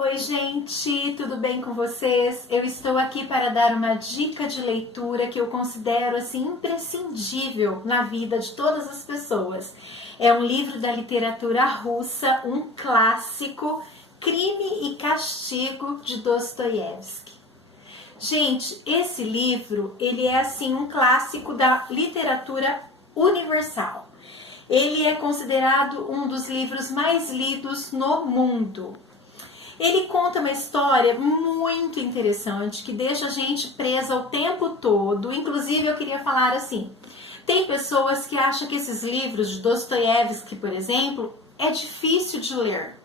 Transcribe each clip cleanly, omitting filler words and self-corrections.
Oi, gente, tudo bem com vocês? Eu estou aqui para dar uma dica de leitura que eu considero assim imprescindível na vida de todas as pessoas. É um livro da literatura russa, um clássico, Crime e Castigo, de Dostoiévski. Gente, esse livro, ele é assim um clássico da literatura universal. Ele é considerado um dos livros mais lidos no mundo. Ele conta uma história muito interessante que deixa a gente presa o tempo todo. Inclusive, eu queria falar assim, tem pessoas que acham que esses livros de Dostoiévski, por exemplo, é difícil de ler.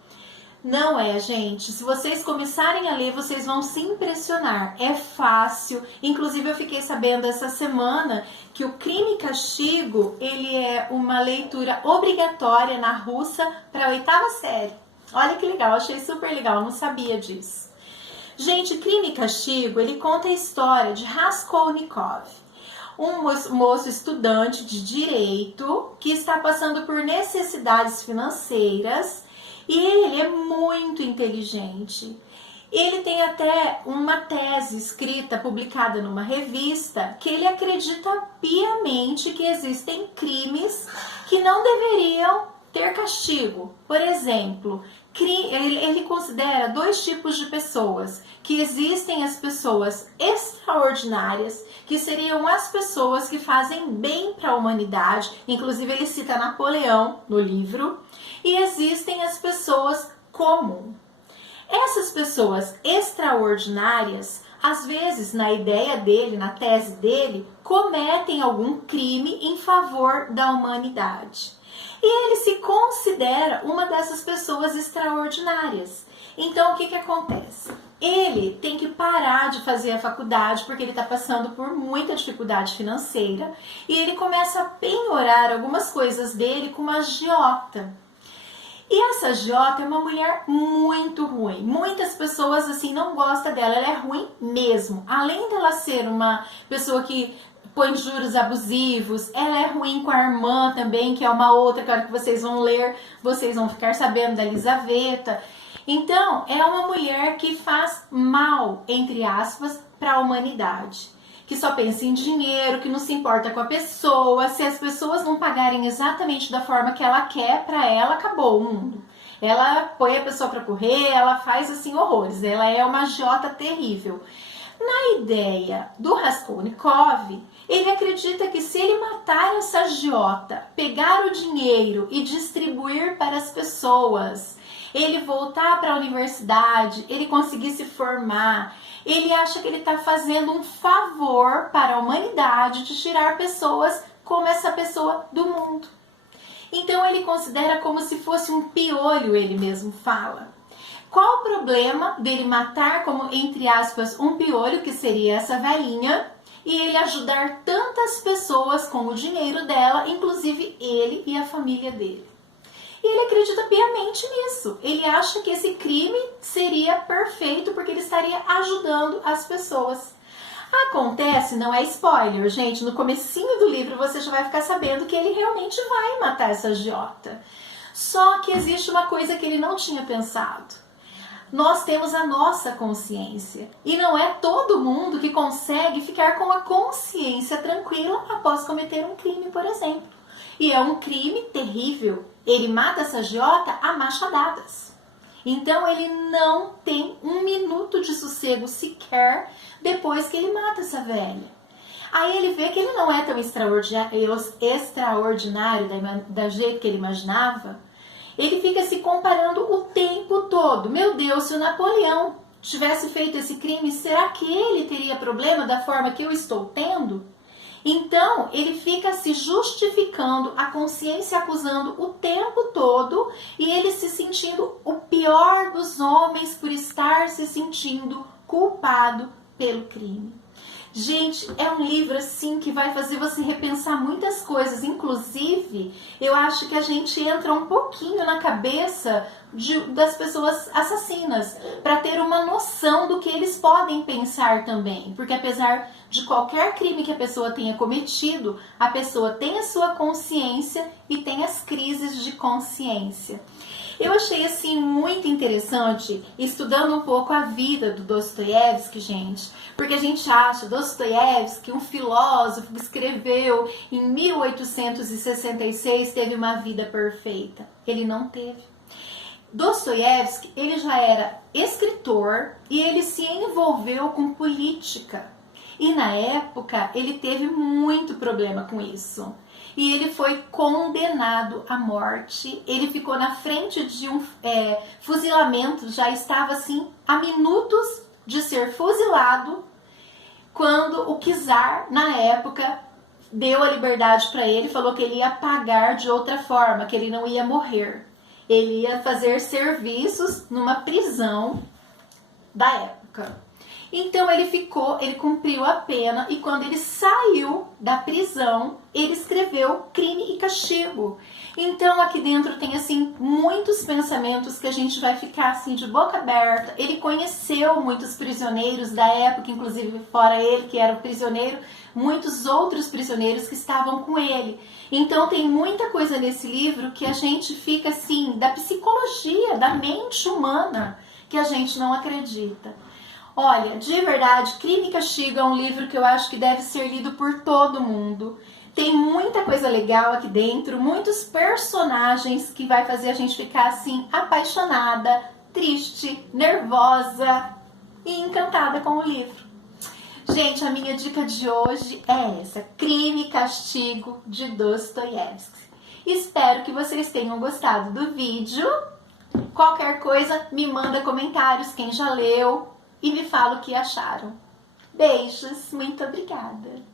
Não é, gente. Se vocês começarem a ler, vocês vão se impressionar. É fácil. Inclusive, eu fiquei sabendo essa semana que o Crime e Castigo, ele é uma leitura obrigatória na Rússia para a 8ª série. Olha que legal, achei super legal, não sabia disso. Gente, Crime e Castigo, ele conta a história de Raskolnikov, um moço estudante de direito que está passando por necessidades financeiras e ele é muito inteligente. Ele tem até uma tese escrita, publicada numa revista, que ele acredita piamente que existem crimes que não deveriam ter castigo. Por exemplo, ele considera 2 tipos de pessoas, que existem as pessoas extraordinárias, que seriam as pessoas que fazem bem para a humanidade, inclusive ele cita Napoleão no livro, e existem as pessoas comuns. Essas pessoas extraordinárias, às vezes, na ideia dele, na tese dele, cometem algum crime em favor da humanidade. E ele se considera uma dessas pessoas extraordinárias. Então, o que acontece? Ele tem que parar de fazer a faculdade porque ele está passando por muita dificuldade financeira e ele começa a penhorar algumas coisas dele com uma agiota. E essa agiota é uma mulher muito ruim. Muitas pessoas assim não gostam dela, ela é ruim mesmo. Além dela ser uma pessoa que põe juros abusivos, ela é ruim com a irmã também, que é uma outra, que a hora que vocês vão ler, vocês vão ficar sabendo da Elisaveta. Então, é uma mulher que faz mal, entre aspas, para a humanidade. Que só pensa em dinheiro, que não se importa com a pessoa. Se as pessoas não pagarem exatamente da forma que ela quer, para ela acabou o mundo. Ela põe a pessoa para correr, ela faz assim horrores. Ela é uma agiota terrível. Na ideia do Raskolnikov, ele acredita que se ele matar essa agiota, pegar o dinheiro e distribuir para as pessoas, ele voltar para a universidade, ele conseguir se formar, ele acha que ele está fazendo um favor para a humanidade de tirar pessoas como essa pessoa do mundo. Então ele considera como se fosse um piolho, ele mesmo fala. Qual o problema dele matar, como entre aspas, um piolho, que seria essa velhinha, e ele ajudar tantas pessoas com o dinheiro dela, inclusive ele e a família dele? E ele acredita piamente nisso. Ele acha que esse crime seria perfeito porque ele estaria ajudando as pessoas. Acontece, não é spoiler, gente, no comecinho do livro você já vai ficar sabendo que ele realmente vai matar essa agiota. Só que existe uma coisa que ele não tinha pensado. Nós temos a nossa consciência. E não é todo mundo que consegue ficar com a consciência tranquila após cometer um crime, por exemplo. E é um crime terrível. Ele mata essa agiota a machadadas. Então ele não tem 1 minuto de sossego sequer depois que ele mata essa velha. Aí ele vê que ele não é tão extraordinário da jeito que ele imaginava. Ele fica se comparando o tempo todo. Meu Deus, se o Napoleão tivesse feito esse crime, será que ele teria problema da forma que eu estou tendo? Então, ele fica se justificando, a consciência acusando o tempo todo e ele se sentindo o pior dos homens por estar se sentindo culpado pelo crime. Gente, é um livro assim que vai fazer você repensar muitas coisas. Inclusive, eu acho que a gente entra um pouquinho na cabeça das pessoas assassinas, para ter uma noção do que eles podem pensar também. Porque apesar de qualquer crime que a pessoa tenha cometido, a pessoa tem a sua consciência e tem as crises de consciência. Eu achei assim muito interessante, estudando um pouco a vida do Dostoiévski, gente, porque a gente acha Dostoiévski, um filósofo que escreveu em 1866, teve uma vida perfeita. Ele não teve. Dostoiévski, ele já era escritor e ele se envolveu com política. E na época ele teve muito problema com isso. E ele foi condenado à morte. Ele ficou na frente de um fuzilamento, já estava assim a minutos de ser fuzilado, quando o czar, na época, deu a liberdade para ele, falou que ele ia pagar de outra forma, que ele não ia morrer. Ele ia fazer serviços numa prisão da época. Então ele cumpriu a pena e quando ele saiu da prisão, ele escreveu Crime e Castigo. Então aqui dentro tem assim muitos pensamentos que a gente vai ficar assim de boca aberta. Ele conheceu muitos prisioneiros da época, inclusive fora ele que era o prisioneiro, muitos outros prisioneiros que estavam com ele. Então tem muita coisa nesse livro que a gente fica assim, da psicologia, da mente humana, que a gente não acredita. Olha, de verdade, Crime e Castigo é um livro que eu acho que deve ser lido por todo mundo. Tem muita coisa legal aqui dentro, muitos personagens que vai fazer a gente ficar assim, apaixonada, triste, nervosa e encantada com o livro. Gente, a minha dica de hoje é essa, Crime e Castigo de Dostoiévski. Espero que vocês tenham gostado do vídeo. Qualquer coisa, me manda comentários, quem já leu, e me fala o que acharam. Beijos, muito obrigada!